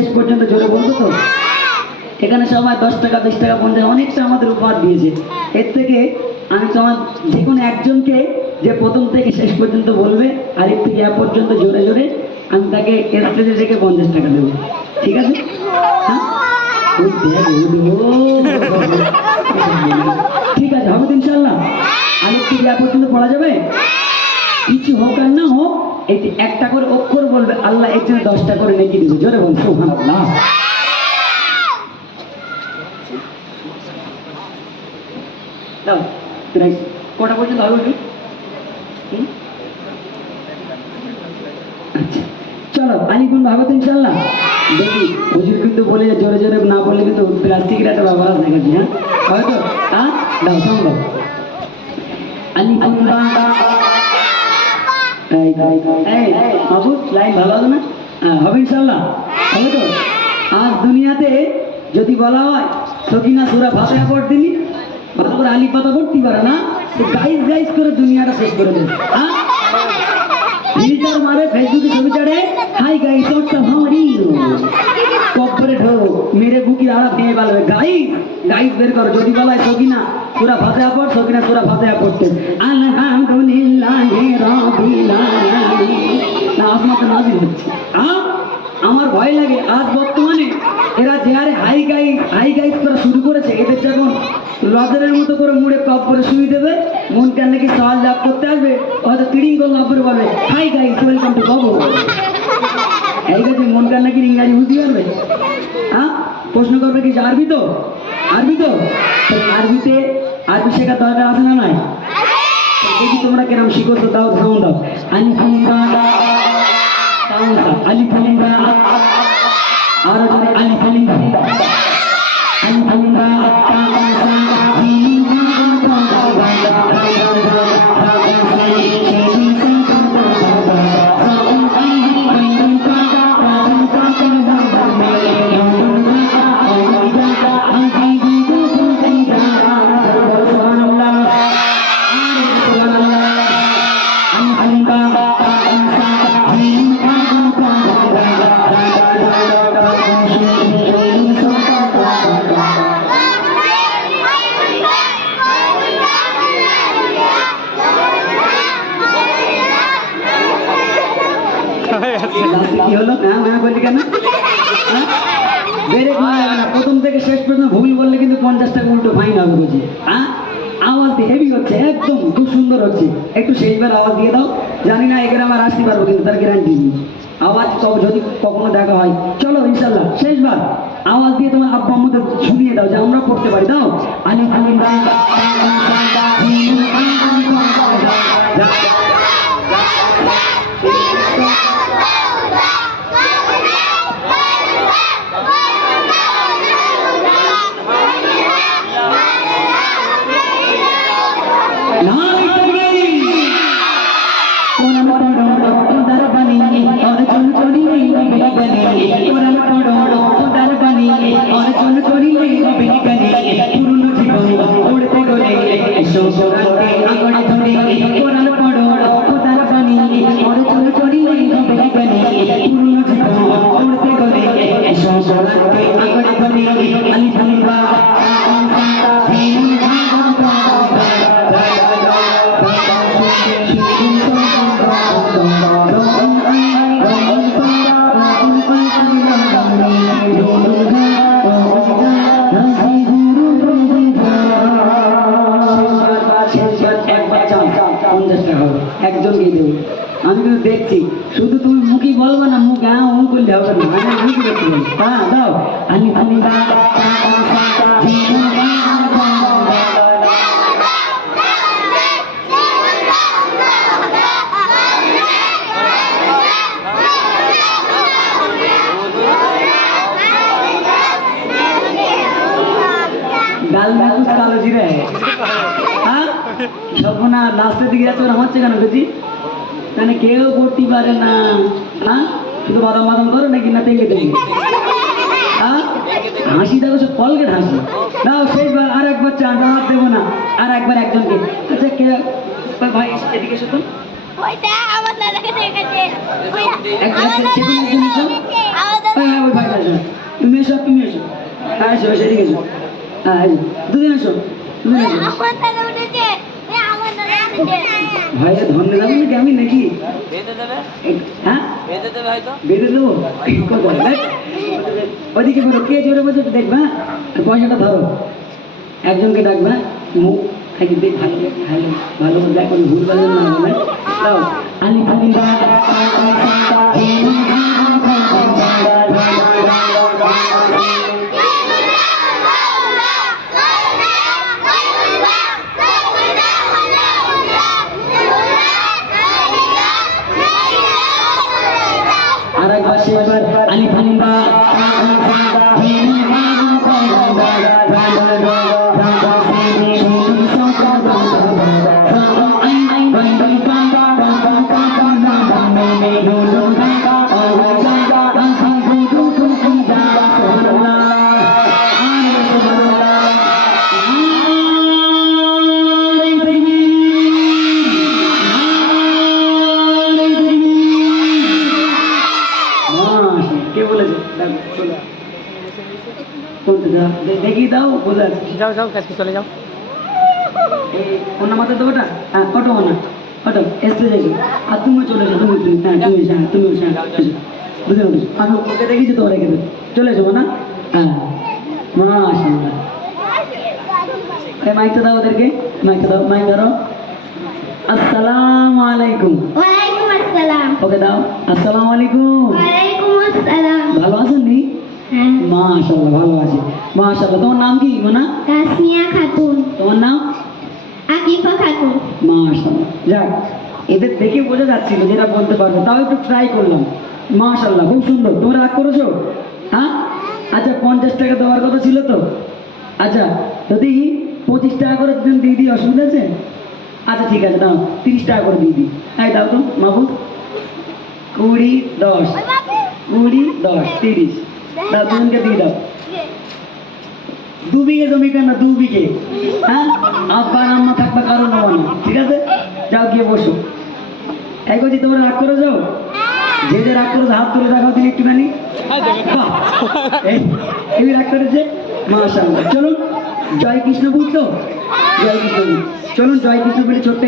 শেষ পর্যন্ত জোরে বলবো তো? এখানে সবাই 10 টাকা 20 টাকা 50 অনেকটা আমাদের উপহার দিয়েছে। এর থেকে আমি তোমার যে কোনো একজনকে যে প্রথম থেকে শেষ পর্যন্ত বলবে আর এর থেকে এ পর্যন্ত জোরে জোরে আমি তাকে স্টেজে থেকে 50 টাকা দেবো, ঠিক আছে? হ্যাঁ ঠিক আছে, হবে তো ইনশাল্লাহ? আরেক থেকে এ পর্যন্ত পড়া যাবে? কিছু হোক আর না হোক এই একটা করে অক্ষর বলবে, আল্লাহ এর জন্য 10টা করে নেকি দিবে। জোরে বল সুবহানাল্লাহ। দাও প্রাইস কটা পর্যন্ত হবে? আচ্ছা চলো আলিকুন হবে তো ইনশাল্লাহ? দেখি হুজুর কিন্তু বলে জোরে জোরে না বললে কিন্তু প্লাস্টিকের একটা ব্যবহার আছে নাকি? হ্যাঁ হয়তো। হ্যাঁ দাও সম্ভব আলিকুন বাবু লাইন ভালো হবে না? হবে ইনশাল্লাহ? হবে তো? আজ দুনিয়াতে যদি বলা হয় সকিনা সূরা ফাতিহা পড়তে নি ভালো করে আলিফ পাতা পড়তে পারে না, তো গাইজ গাইজ করে দুনিয়াটা শেষ করে দেবে। হ্যাঁ ফিল্টার মারে ফেসবুকে ছবি চড়ে hi guys what's up how are you কপরে ঢো মেরে বুকি আড়া ভেঙে পালবে। গাইজ গাইজ বের করো। যদি বলা হয় সকিনা সূরা ফাতিহা পড়, সকিনা সূরা ফাতিহা পড়তে আলহামদুলিল্লাহি রাব্বিল আলামিন না আসমাতে নাজিল হচ্ছে। আমার ভয় লাগে আজ বর্তমানে এরা যে হারে হাই গাইজ করা শুরু করেছে, এদের যখন লজারের মতো করে মুড়ে কপ করে শুয়ে দেবে, মন কেন নাকি সওয়াল লাভ করতে আসবে, হয়তো তিরিং করে লাভ করে বলবে হাই গাইজ ওয়েলকাম টু বাবু। এই গেছে মন কেন নাকি ইংরাজি বুঝতে পারবে? হ্যাঁ প্রশ্ন করবে কি আরবি তো? আরবি তো আরবিতে আরবি শেখার দরকার আছে না নাই? দেখি তোমরা কেরম শিখোছো, দাও ধাও দাও আলিফালিফা আরো জনে আলিফালিফা কি হলো? বললি কেন? প্রথম থেকে শেষ পর্যন্ত ভুল বললে কিন্তু 50 টাকা উল্টো ফাইন হবে বুঝি। হ্যাঁ আওয়াজ হেভি হচ্ছে, একদম খুব সুন্দর হচ্ছে। একটু শেষবার আওয়াজ দিয়ে দাও। জানি না এখানে আমার আসতে পারবো কিন্তু তার গ্যারান্টি নেই। আওয়াজ যদি কখনো দেখা হয় চলো ইনশাল্লাহ শেষবার আওয়াজ দিয়ে তোমার আব্বা আম্মুদের শুনিয়ে দাও যে আমরা পড়তে পারি। দাও আলিফ লাম একজনকে দেবো। আমি কিন্তু দেখছি, শুধু তুমি মুখই বলবো না, মুখ ও করলে হবে না, আমি মুখ দেখতে বলবো। হ্যাঁ দাও আমি ডাল में कुछ कालो जीरा है। हाँ सब ना नाश्ते दिखे जाते हैं हमारे चेक बुझी मैंने केव पड़ती पारे ना। हाँ शुद्ध बादाम बादाम करो ना कि ना तेंगे देंगे। हाँ हासी देखो सब कॉल के हासी ना शेष बार आर एक बार चांदा हाथ देवो ना आर एक बार एक जन के अच्छा क्या पर भाई एदिके से तुम ওইটা আওয়াজ না দেখে দেখে এক এক সেকেন্ড দিন তো ওই ভাই এসো এসো এদিকে এসো। হ্যাঁ এসো দুদিন এসো দুদিন এসো। ভাইয়া ধন্য যাবো নাকি আমি নাকি? হ্যাঁ বেঁধে দেবো কোথায় দেখ? ওদিকে বলো কে জোরে বলছো একটু দেখবা, আর পয়সাটা ধরো। একজনকে ডাকবা, মুখ খালি দেখ ভালো ভালো ভালো করে দেখ, কোনো ভুল ভালো না হবে। দাও আলি ফালি আর একবার সেবার আলি ফালিন্দা কে বলেছে? দেখি দাও বোঝা যাচ্ছে। যাও যাও কাছে চলে যাও। ওনা মাথা তো ওটা হ্যাঁ অটো ওনা অটো এসে যাইছো। আর তুমিও চলে এসো, তুমি তুমি হ্যাঁ তুমি এসো, হ্যাঁ তুমি এসো, হ্যাঁ এসো বুঝে বুঝো। আমি ওকে দেখেছি তো রেখে দেবে, চলে এসো না। হ্যাঁ মাশাআল্লাহ। এই মাইকটা দাও ওদেরকে, মাইকটা দাও, মাইক ধরো। আসসালামু আলাইকুম। ওয়ালাইকুম আসসালাম। ওকে দাও আসসালামু আলাইকুম। ওয়ালাইকুম আসসালাম। ভালো আছেন নি? হ্যাঁ। মাশাআল্লাহ ভালো আছি মাশাআল্লাহ। তোমার নাম কি মোনা? তাসমিয়া খাতুন। তোমার নাম? আকিফা খাতুন। মাশাআল্লাহ। যাক এদের দেখে বোঝা যাচ্ছিল যেটা বলতে পারবো, তাও একটু ট্রাই করলাম। মাশাআল্লাহ খুব সুন্দর। তোমরা রাগ করেছো? হ্যাঁ আচ্ছা 50 টাকা দেওয়ার কথা ছিল তো। আচ্ছা যদি 25 টাকা করে দিয়ে দিই অসুবিধা আছে? আচ্ছা ঠিক আছে দাও 30 টাকা করে দিয়ে দিই। এই দাও তো মাহবুব। 20 10 20 10 30 দাও, দুজনকে দিয়ে দাও। 2 বিঘে জমি কেন? 2 বিঘে। হ্যাঁ আব্বা আর আম্মা থাকবে, কারো নেবো না, ঠিক আছে? যাও গিয়ে বসো। এই করছি তোমরা রাগ করে যাও, যে যে রাগ করেছে হাত তুলে দেখাও দিন একটুখানি। বাহ, এই রাগ করেছে মাশাআল্লাহ। চলুন জয় কৃষ্ণ বলতো, জয় কৃষ্ণ বলি। চলুন জয় কৃষ্ণ বলে ছোট্ট